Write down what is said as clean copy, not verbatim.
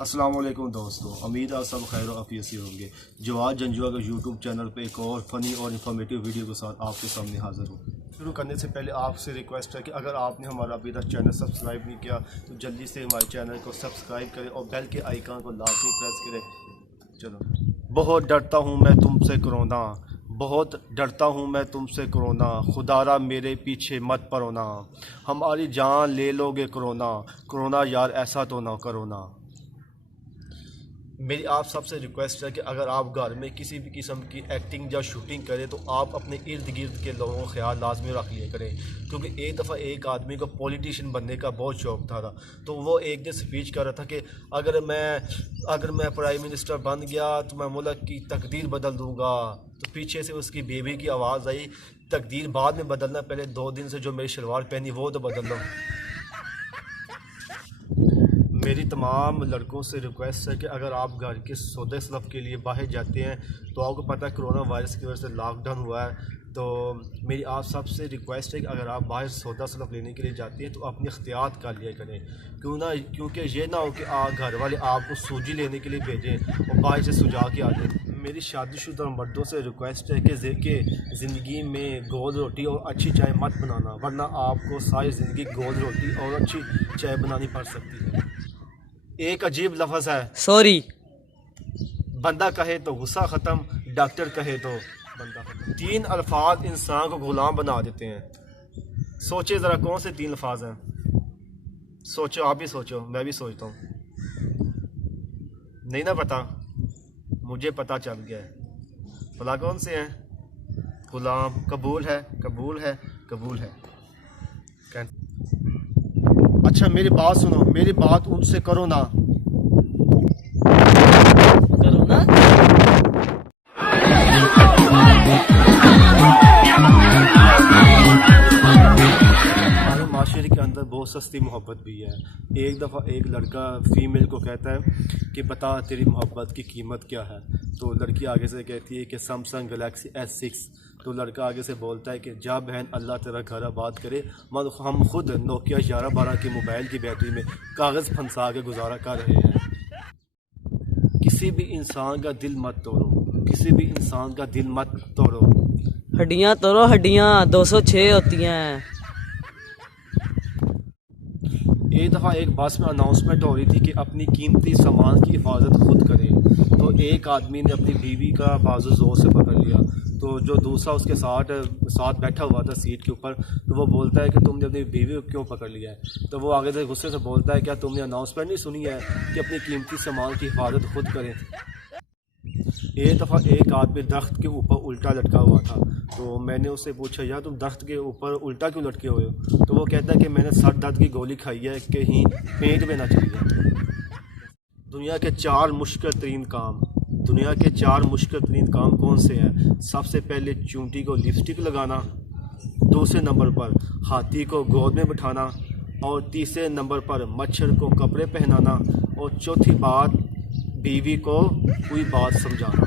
अस्सलाम वालेकुम दोस्तों, उम्मीद है सब खैर आफियत से होंगे। जवाद जंजुआ का यूट्यूब चैनल पे एक और फ़नी और इन्फॉर्मेटिव वीडियो के साथ आपके सामने हाज़िर हूँ। शुरू करने से पहले आपसे रिक्वेस्ट है कि अगर आपने हमारा अभी तक चैनल सब्सक्राइब नहीं किया तो जल्दी से हमारे चैनल को सब्सक्राइब करें और बेल के आइकन को लाजमी प्रेस करें। चलो। बहुत डरता हूँ मैं तुमसे कोरोना, बहुत डरता हूँ मैं तुमसे कोरोना, खुदारा मेरे पीछे मत परोना, हमारी जान ले लोगे कोरोना, कोरोना यार ऐसा तो ना करो ना। मेरी आप सबसे रिक्वेस्ट है कि अगर आप घर में किसी भी किस्म की एक्टिंग या शूटिंग करें तो आप अपने इर्द गिर्द के लोगों का ख्याल लाजमी रख लिया करें, क्योंकि एक दफ़ा एक आदमी को पॉलिटिशियन बनने का बहुत शौक़ था तो वो एक दिन स्पीच कर रहा था कि अगर मैं प्राइम मिनिस्टर बन गया तो मैं मुल्क की तकदीर बदल दूँगा। तो पीछे से उसकी बेबी की आवाज़ आई, तकदीर बाद में बदलना, पहले 2 दिन से जो मेरी शलवार पहनी वो तो बदल लो। मेरी तमाम लड़कों से रिक्वेस्ट है कि अगर आप घर के सौदे सलफ के लिए बाहर जाते हैं तो आपको पता है कोरोना वायरस की वजह से लॉकडाउन हुआ है, तो मेरी आप सबसे रिक्वेस्ट है कि अगर आप बाहर सौदा सलफ लेने के लिए जाते हैं तो अपनी एहतियात कर लिया करें, क्योंकि ये ना हो कि घर वाले आपको सूजी लेने के लिए भेजें और बाहर से सुझा के आ जाए। मेरी शादीशुदा मर्दों से रिक्वेस्ट है कि ज़िंदगी में गोल रोटी और अच्छी चाय मत बनाना, वरना आपको सारी ज़िंदगी गोल रोटी और अच्छी चाय बनानी पड़ सकती है। एक अजीब लफ्ज़ है सॉरी, बंदा कहे तो गुस्सा ख़त्म, डॉक्टर कहे तो बंदा ख़त्म। 3 अल्फाज इंसान को गुलाम बना देते हैं। सोचे ज़रा कौन से 3 अल्फाज हैं? सोचो, आप भी सोचो, मैं भी सोचता हूँ। नहीं ना पता? मुझे पता चल गया है। भला कौन से हैं? गुलाम, कबूल है, कबूल है, कबूल है। अच्छा मेरी बात सुनो, मेरी बात उनसे करो ना। हमारे माशरे के अंदर बहुत सस्ती मोहब्बत भी है। एक दफ़ा एक लड़का फ़ीमेल को कहता है कि बता तेरी मोहब्बत की कीमत क्या है, तो लड़की आगे से कहती है कि सैमसंग गैलेक्सी S6। तो लड़का आगे से बोलता है कि जा बहन अल्लाह तेरा घर आबाद करे, हम खुद नोकिया 1112 के मोबाइल की बैटरी में कागज़ फंसा के गुजारा कर रहे हैं। किसी भी इंसान का दिल मत तोड़ो, किसी भी इंसान का दिल मत तोड़ो। हड्डियाँ तोड़ो, हड्डियाँ 206 होती हैं। एक दफ़ा एक बस में अनाउंसमेंट हो रही थी कि अपनी कीमती सामान की हिफाजत खुद करें, तो एक आदमी ने अपनी बीवी का बाजू ज़ोर से पकड़ लिया, तो जो दूसरा उसके साथ बैठा हुआ था सीट के ऊपर, तो वो बोलता है कि तुमने अपनी बीवी को क्यों पकड़ लिया है? तो वो आगे से गुस्से से बोलता है क्या तुमने अनाउंसमेंट नहीं सुनी है कि अपनी कीमती सामान की हिफाजत खुद करें? एक दफ़ा एक आदमी दरख्त के ऊपर उल्टा लटका हुआ था, तो मैंने उससे पूछा यार तुम दरख्त के ऊपर उल्टा क्यों लटके हुए हो? तो वो कहता है कि मैंने सर दर्द की गोली खाई है कहीं पेट में ना चली जाए। दुनिया के 4 मुश्किल तरीन काम, दुनिया के 4 मुश्किल तरीन काम कौन से हैं? सबसे पहले चूंटी को लिपस्टिक लगाना, दूसरे नंबर पर हाथी को गोद में बिठाना, और तीसरे नंबर पर मच्छर को कपड़े पहनाना, और चौथी बात बीवी को कोई बात समझाना।